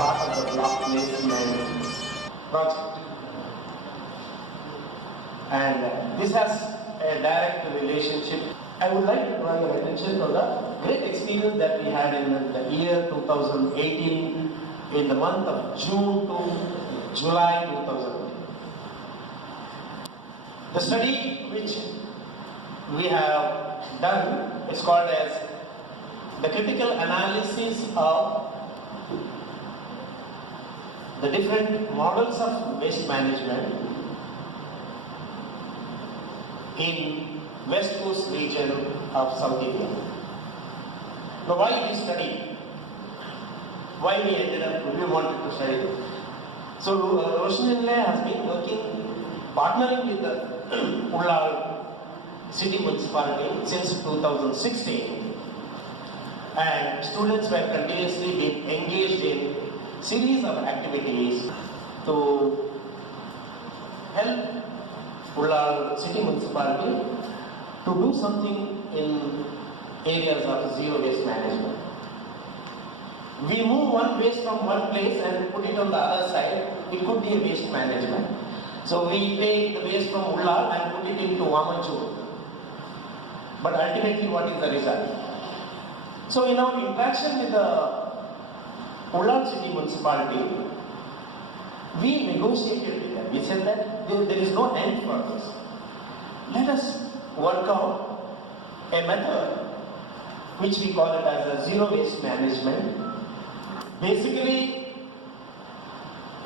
part of the block placement project. And this has a direct relationship. I would like to draw your attention to the great experience that we had in the year 2018 in the month of June to July 2018. The study which we have done is called as the critical analysis of the different models of waste management in West Coast region of South India. Now, why we study? Why we wanted to study? So, Roshanile has been partnering with the Ullal City Municipality since 2016, and students were continuously being engaged in series of activities to help Ullal City Municipality to do something in areas of zero waste management. We move one waste from one place and put it on the other side. It could be a waste management. So we take the waste from Ullal and put it into Vamanchur. But ultimately, what is the result? So in our interaction with the Ullal City Municipality, we negotiated with them. We said that there is no end for this. Let us work out a method which we call it as a zero waste management, basically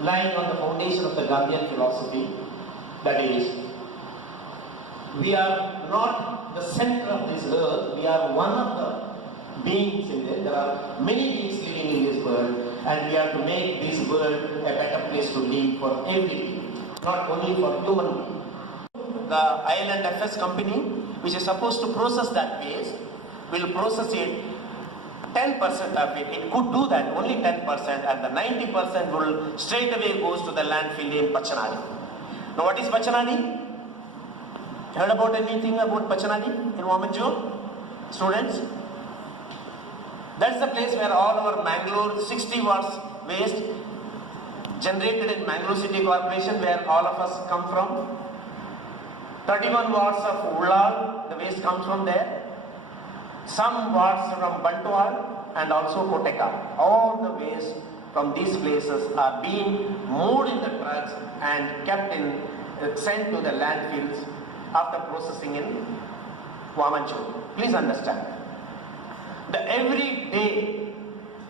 lying on the foundation of the Gandhian philosophy, that is, we are not the center of this earth, we are one of the beings in there. There are many beings living in this world, and we have to make this world a better place to live for every being, not only for human beings. The Island FS company, which is supposed to process that waste, will process it 10% of it. It could do that, only 10%, and the 90% will straight away goes to the landfill in Pachanadi. Now, what is Pachanadi? Heard about anything about Pachanadi in Vamanchur? Students? That's the place where all our Mangalore 60 watts waste generated in Mangalore City Corporation, where all of us come from. 31 watts of Ullal, the waste comes from there. Some watts from Bantwal and also Koteka. All the waste from these places are being moved in the trucks and kept in, sent to the landfills after processing in Vamanchur. Please understand. Every day,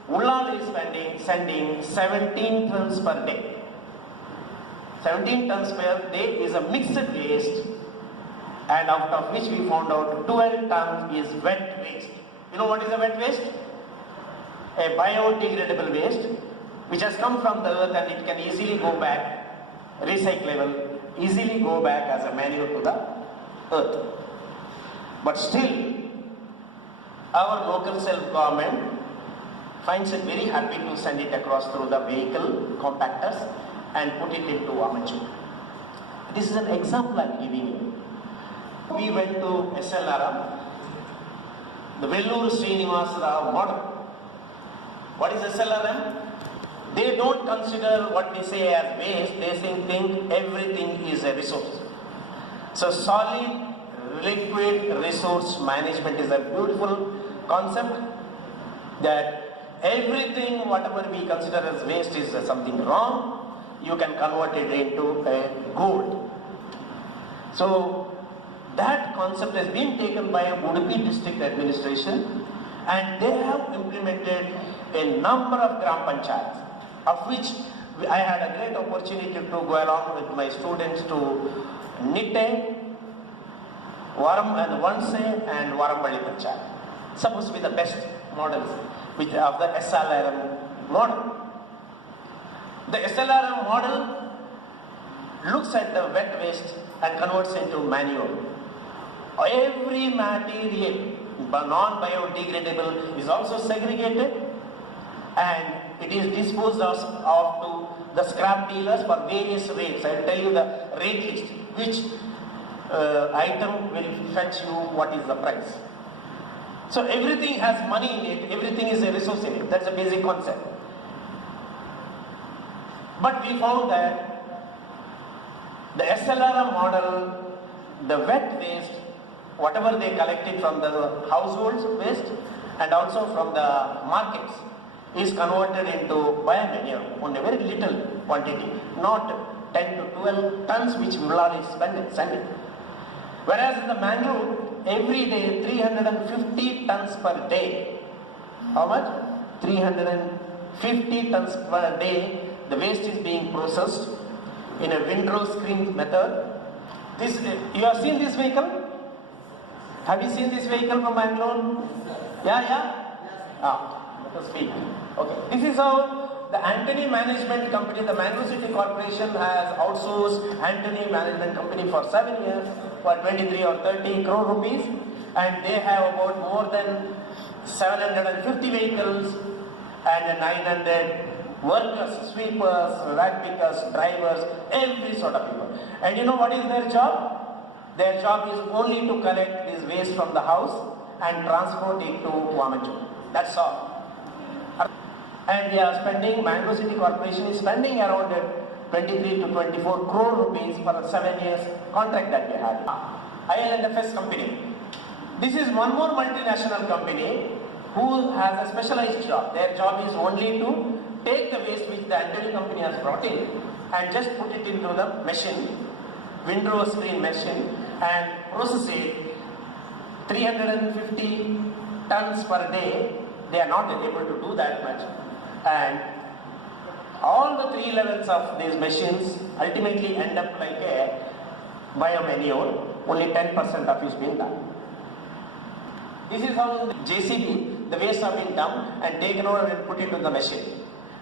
Ullal is sending 17 tons per day. 17 tons per day is a mixed waste, and out of which we found out 12 tons is wet waste. You know what is a wet waste? A biodegradable waste which has come from the earth, and it can easily go back, recyclable, easily go back as a manure to the earth. But still, our local self-government finds it very happy to send it across through the vehicle compactors and put it into Vamanchur. This is an example I am giving you. We went to SLRM, the Vellore Srinivas Rao model. What is SLRM? They don't consider what we say as waste, they think everything is a resource. So solid, liquid resource management is a beautiful concept, that everything, whatever we consider as waste is something wrong, you can convert it into a gold. So that concept has been taken by Udupi district administration, and they have implemented a number of Gram Panchayats, of which I had a great opportunity to go along with my students to Nitte, Vanse and Varamballi Panchayat. Supposed to be the best models of the SLRM model. The SLRM model looks at the wet waste and converts into manure. Every material, non-biodegradable, is also segregated, and it is disposed of to the scrap dealers for various rates. I will tell you the rate list, which item will fetch you what is the price. So everything has money in it, everything is a resource in it. That's a basic concept. But we found that the SLRM model, the wet waste, whatever they collected from the households waste and also from the markets, is converted into biomanure on a very little quantity, not 10 to 12 tons which Mulal is sending. Whereas in the Mangalore, every day 350 tons per day. How much? 350 tons per day. The waste is being processed in a windrow screen method. This, you have seen this vehicle? Have you seen this vehicle from Mangalore? Let us speak. Okay. This is how the Antony Management Company, the Mangalore City Corporation has outsourced Antony Management Company for 7 years for 23 or 30 crore rupees, and they have about more than 750 vehicles and 900 workers, sweepers, rag pickers, drivers, every sort of people. And you know what is their job? Their job is only to collect this waste from the house and transport it to Wamaju. That's all. And we are spending, Mangalore City Corporation is spending around 23 to 24 crore rupees for 7 years contract that we had. ILFS company. This is one more multinational company who has a specialized job. Their job is only to take the waste which the Antony company has brought in and just put it into the machine, windrow screen machine, and process it. 350 tons per day. They are not able to do that much. And all the 3 levels of these machines ultimately end up like a biomanure. Only 10% of it is being done. This is how in the JCB the waste have been dumped and taken over and put into the machine.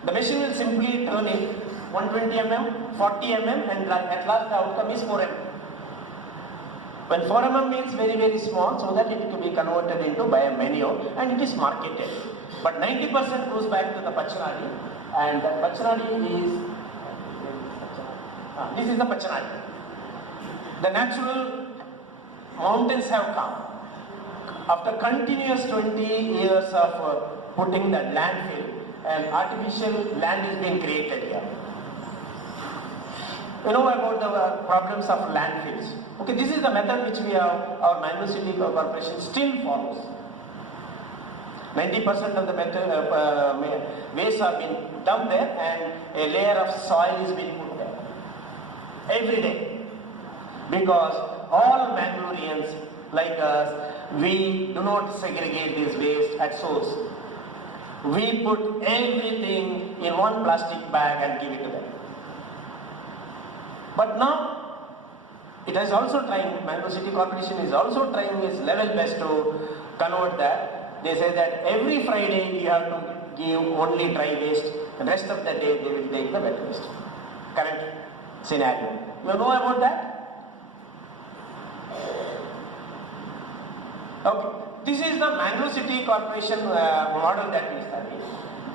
The machine will simply turn it 120 mm, 40 mm, and at last the outcome is 4 mm. When 4 mm means very, very small, so that it can be converted into biomanure and it is marketed. But 90% goes back to the Pachanadi, and the Pachanadi is, this is the Pachanadi. The natural mountains have come. After continuous 20 years of putting the landfill, an artificial land is being created here. You know about the problems of landfills. Okay, this is the method which we have, our Mangalore City Corporation still follows. 90% of the waste have been dumped there and a layer of soil is being put there. Every day. Because all Mangaloreans like us, we do not segregate this waste at source. We put everything in one plastic bag and give it to them. But now, it is also trying, Mangalore City Corporation is also trying its level best to convert that. They say that every Friday you have to give only dry waste, the rest of the day they will take the wet waste. Current scenario. You know about that? Okay. This is the Mangalore City Corporation model that we studied.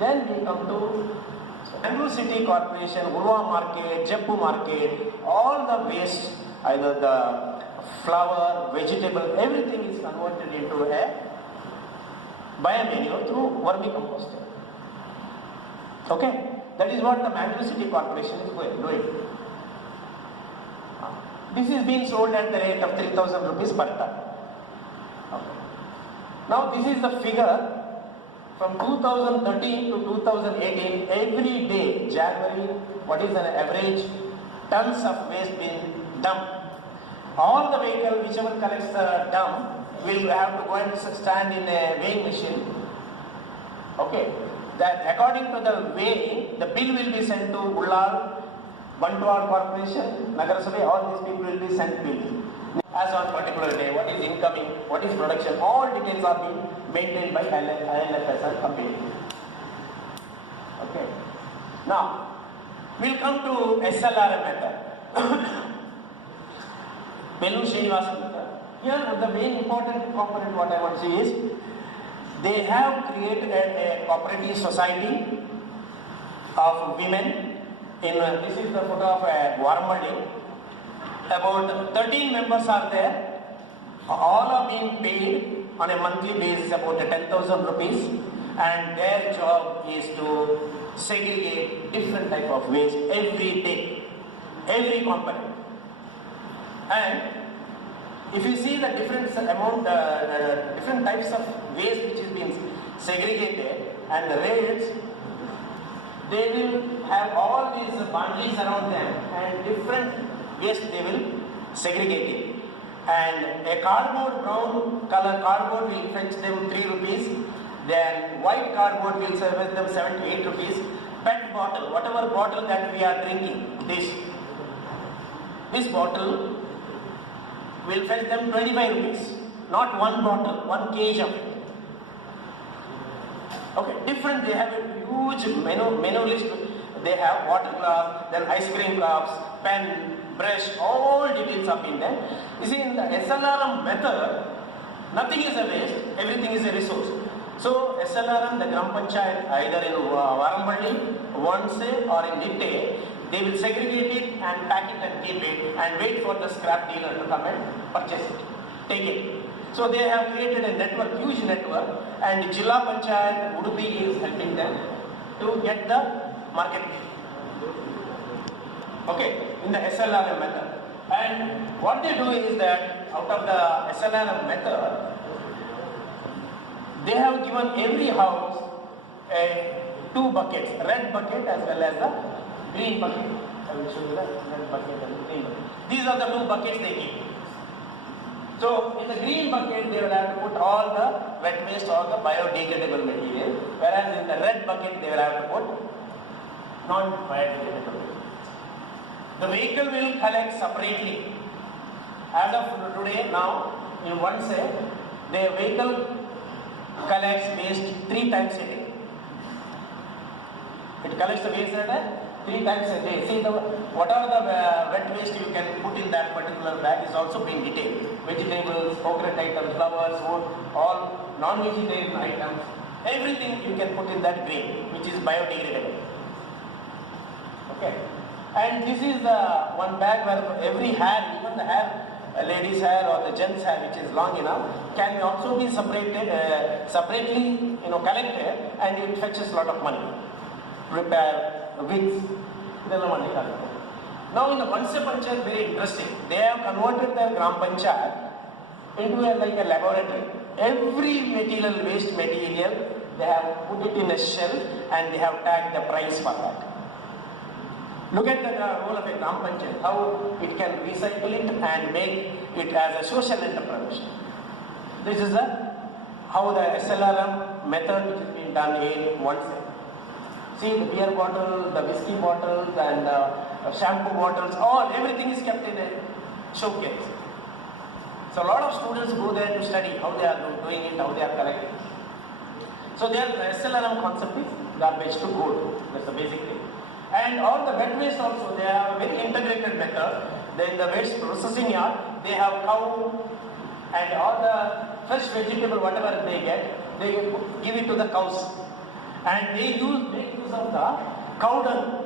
Then we come to Mangalore City Corporation, Urva Market, Jeppu Market, all the waste, either the flour, vegetable, everything is converted into a biomanure through vermicomposting. Okay? That is what the Mangalore City Corporation is doing. This is being sold at the rate of 3,000 rupees per ton. Okay. Now this is the figure from 2013 to 2018, every day, January, what is the average tons of waste being dumped. All the vehicle, whichever collects the dump, will have to go and stand in a weighing machine. Okay. That according to the weighing, the bill will be sent to Ullal, Bantwal Corporation, Nagarasabha, all these people will be sent bill. As on particular day, what is incoming, what is production, all details are being maintained by ILFS company. Okay. Now, we'll come to SLRM method. Belu Srinivasan method. Here, the main important component what I want to see is, they have created a cooperative society of women. This is the photo of a Warmadi. About 13 members are there. All are being paid on a monthly basis about 10,000 rupees. And their job is to segregate different type of waste every day, every component. And if you see the different different types of waste which is being segregated and the rates, they will have all these bundles around them and different waste they will segregate it. And a cardboard, brown color cardboard will fetch them 3 rupees. Then white cardboard will service them 7 to 8 rupees. PET bottle, whatever bottle that we are drinking, this bottle will fetch them 25 rupees. Not one bottle, 1 kg of it. Okay, different, they have a huge menu list. They have water glass, then ice cream cups, pen, brush, all details are in there. You see, in the SLRM method, nothing is a waste, everything is a resource. So, SLRM, the Gram Panchayat, either in Varamballi, Vanse or in Nitte, they will segregate it and pack it and keep it and wait for the scrap dealer to come and purchase it, take it. So, they have created a network, huge network, and Jilla Panchayat, Udupi is helping them to get the market. Okay, in the SLRM method. And what they do is that out of the SLRM method, they have given every house 2 buckets, red bucket as well as the green bucket. I will show you the red bucket and the green bucket. These are the 2 buckets they give. So in the green bucket they will have to put all the wet waste or the biodegradable material, whereas in the red bucket they will have to put non-biodegradable material. The vehicle will collect separately. As of today, now, in one say, the vehicle collects waste 3 times a day. It collects the waste at 3 times a day. See, whatever the wet waste you can put in that particular bag is also being detailed. Vegetables, coconut items, flowers, wood, all non-vegetarian items, everything you can put in that green, which is biodegradable. Okay. And this is the one bag where every hair, even the hair, ladies' hair or the gents' hair, which is long enough, can also be separately, collected, and it fetches a lot of money. Repair wigs. Now in the Vanse Panchayat, very interesting. They have converted their Gram Panchayat into like a laboratory. Every material, waste material, they have put it in a shelf and they have tagged the price for that. Look at the role of a Gram Panchayat, how it can recycle it and make it as a social enterprise. This is how the SLRM method which is being done in one set. See, the beer bottle, the whiskey bottles and shampoo bottles, everything is kept in a showcase. So a lot of students go there to study how they are doing it, how they are collecting. So their SLRM concept is garbage to gold. That's the basic thing. And all the wet waste also, they have a very integrated method. Then the waste processing yard, they have cow and all the fresh vegetable, whatever they get, they give it to the cows. And they make use of the cow dung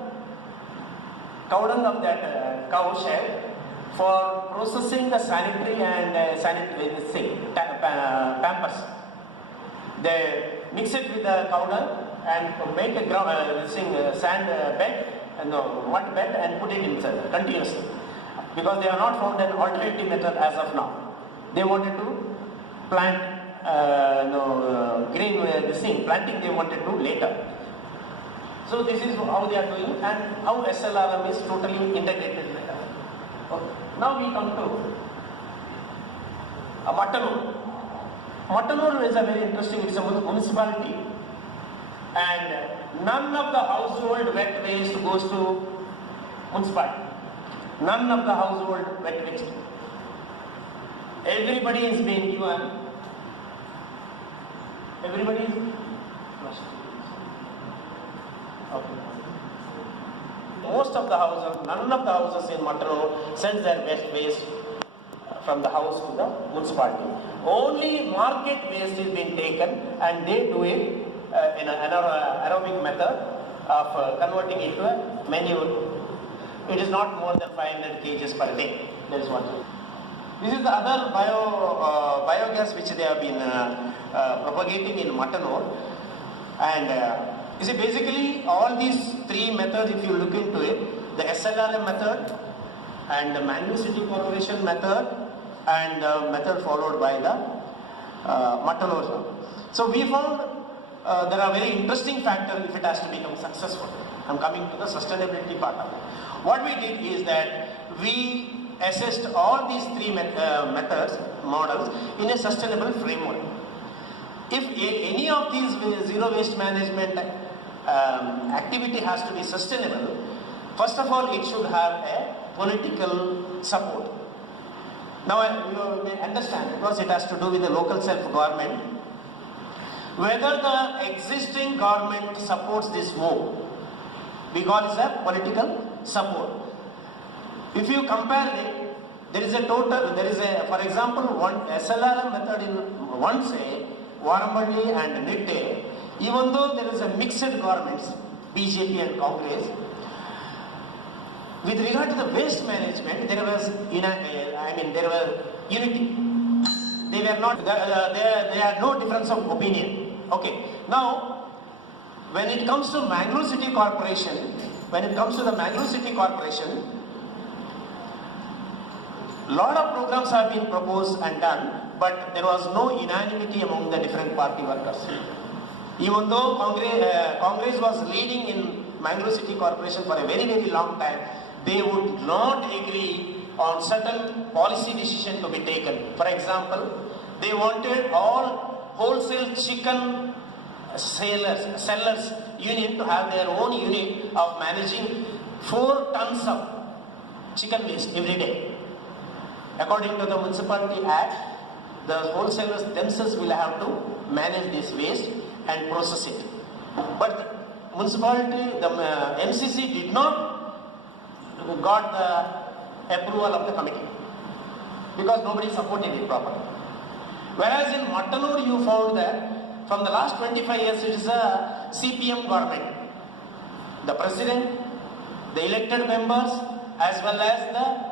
of that cow shed for processing the sanitary and pampers. They mix it with the cow dung and make a sand bed, mud bed, and put it inside continuously. Because they have not found an alternative method as of now. They wanted to plant planting they wanted to later. So this is how they are doing and how SLRM is totally integrated method. Okay. Now we come to Mattanur. Mattanur is a very interesting, it's a municipality. And none of the household wet waste goes to municipality. None of the household wet waste. Everybody is being given. Everybody is flushed. Okay. Most of the houses, none of the houses in Mattanur sends their wet waste from the house to the municipality. Only market waste is being taken and they do it in an aerobic method of converting it to a manure. It is not more than 500 kgs per day. That is one. This is the other biogas which they have been propagating in Mattanur, and You see, basically all these three methods, if you look into it, the SLRM method and the Mangalore City Corporation method and the method followed by the Mangalore. So we found there are very interesting factors if it has to become successful. I'm coming to the sustainability part of it. What we did is that we assessed all these three methods, models in a sustainable framework. If any of these zero waste management activity has to be sustainable, first of all it should have a political support. Now you may understand, because it has to do with the local self-government, whether the existing government supports this move, we call it a political support. If you compare it, there is a, for example, one SLRM method in one say, Varamballi and Nitte, even though there is a mixed governments, BJP and Congress, with regard to the waste management, there was, there were unity. They were not, they had no difference of opinion. Okay. Now, when it comes to Mangalore City Corporation, lot of programs have been proposed and done, but there was no unanimity among the different party workers. Even though Congress was leading in Mangalore City Corporation for a very, very long time, they would not agree on certain policy decision to be taken. For example, they wanted all wholesale chicken sellers union to have their own unit of managing 4 tons of chicken waste every day. According to the Municipality Act, the wholesalers themselves will have to manage this waste and process it. But municipality, the MCC did not got the approval of the committee because nobody supported it properly. Whereas in Mangalore you found that from the last 25 years it is a CPM government. The president, the elected members, as well as the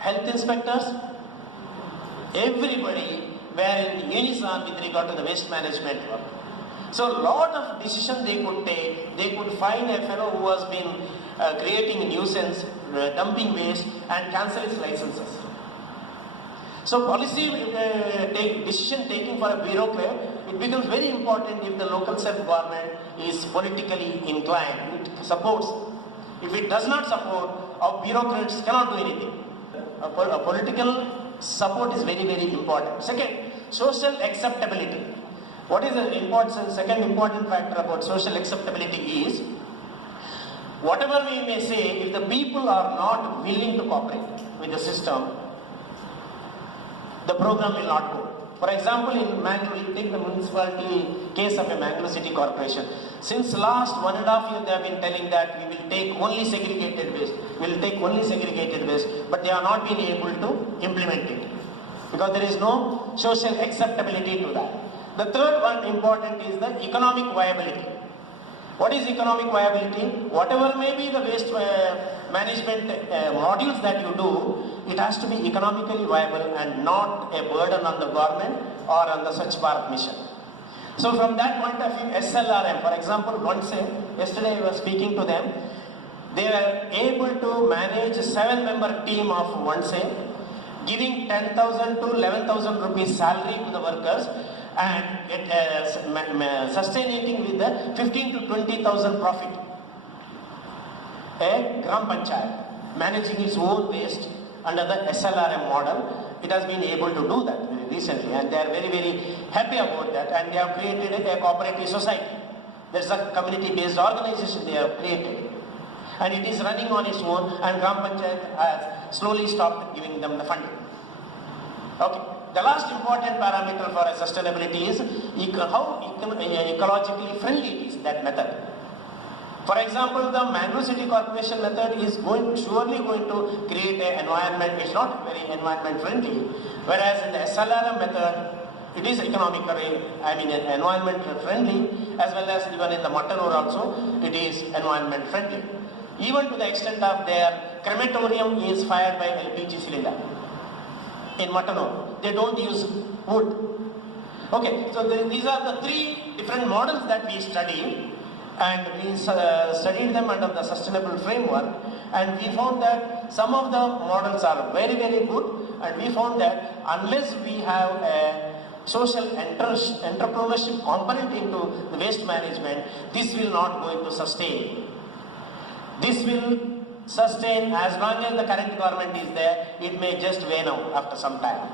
health inspectors, everybody were in unison with regard to the waste management work. So a lot of decisions they could take. They could find a fellow who has been creating a nuisance, dumping waste, and cancel his licenses. So policy decision taking for a bureaucrat, it becomes very important if the local self-government is politically inclined. It supports. If it does not support, our bureaucrats cannot do anything. A political support is very, very important. Second, social acceptability. What is the second important factor about social acceptability is, whatever we may say, if the people are not willing to cooperate with the system, the program will not go. For example, in Mangalore, you take the municipality case of a Mangalore City Corporation. Since last 1.5 years, they have been telling that we will take only segregated waste. We will take only segregated waste, but they are not being able to implement it because there is no social acceptability to that. The third one important is the economic viability. What is economic viability? Whatever may be the waste management modules that you do, it has to be economically viable and not a burden on the government or on the SWACCH BHARATH mission. So from that point of view, SLRM, for example, yesterday I was speaking to them, they were able to manage a 7-member team of giving 10,000 to 11,000 rupees salary to the workers, and sustaining with the 15 to 20,000 profit. A Gram Panchayat managing its own waste under the SLRM model, it has been able to do that very recently, and they are very, very happy about that, and they have created a cooperative society. There is a community-based organization they have created, and it is running on its own, and Gram Panchayat has slowly stopped giving them the funding. Okay. The last important parameter for sustainability is how ecologically friendly it is, that method. For example, the Mangalore City Corporation method is surely going to create an environment, it's not very environment friendly, whereas in the SLRM method, it is economically, environment friendly, as well as even in the Mangalore also, it is environment friendly. Even to the extent of their crematorium is fired by LPG cylinder. In Mangalore, they don't use wood. Okay, so these are the 3 different models that we study. and we studied them under the sustainable framework, and we found that some of the models are very, very good, and we found that unless we have a social entrepreneurship component into the waste management, this will not going to sustain. This will sustain as long as the current government is there. It may just wane out after some time.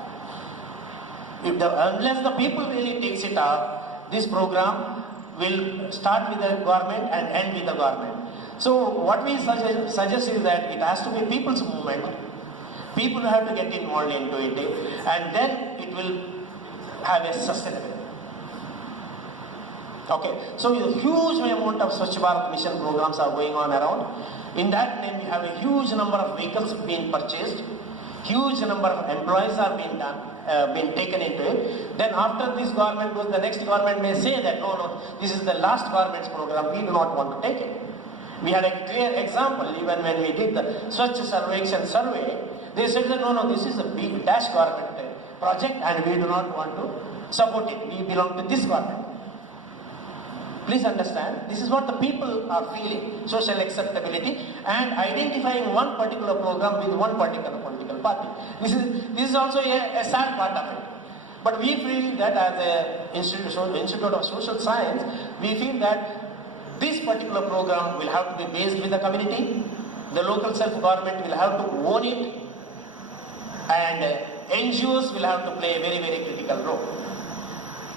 Unless the people really takes it up, this program will start with the government and end with the government. So what we suggest is that it has to be people's movement. People have to get involved into it, and then it will have a sustainable. Okay, so a huge amount of Swachh Bharat mission programs are going on around. In that time, we have a huge number of vehicles being purchased, huge number of employees are being taken into it. Then after this government goes, the next government may say that no, this is the last government's program, we do not want to take it. We had a clear example even when we did the Swachh Survekshan survey. They said that no, this is a big dash government project and we do not want to support it. We belong to this government. Please understand, this is what the people are feeling, social acceptability and identifying one particular program with one particular political party. This is also a sad part of it. But we feel that as an Institute of Social Science, we feel that this particular program will have to be based with the community, the local self-government will have to own it, and NGOs will have to play a very, very critical role.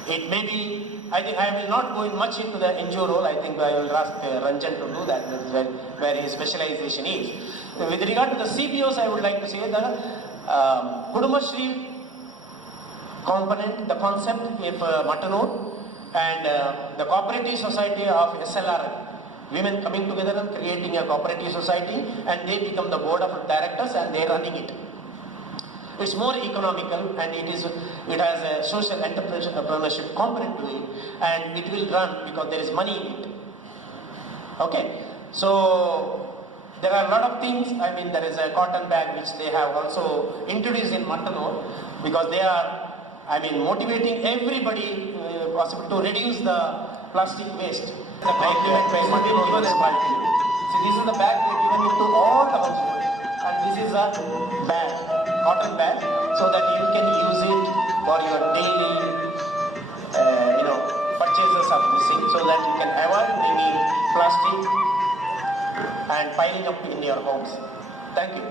It may be, I think I will not go in much into the NGO role. I think I will ask Ranjan to do that. That is where his specialization is. With regard to the CBOs, I would like to say the Kudumashri component, the concept of Mattanur, and the cooperative society of SLR, women coming together and creating a cooperative society, and they become the board of directors and they are running it. It's more economical and it has a social entrepreneurship component to it, and it will run because there is money in it. Okay, so there are a lot of things. I mean, there is a cotton bag which they have also introduced in Mattanur because they are, I mean, motivating everybody possible to reduce the plastic waste. The bag given by Mattanur municipality. See, this is the bag they given it to all the households, and this is a bag, cotton bag, so that you can use it for your daily, purchases of this thing, so that you can avoid maybe plastic and piling up in your homes. Thank you.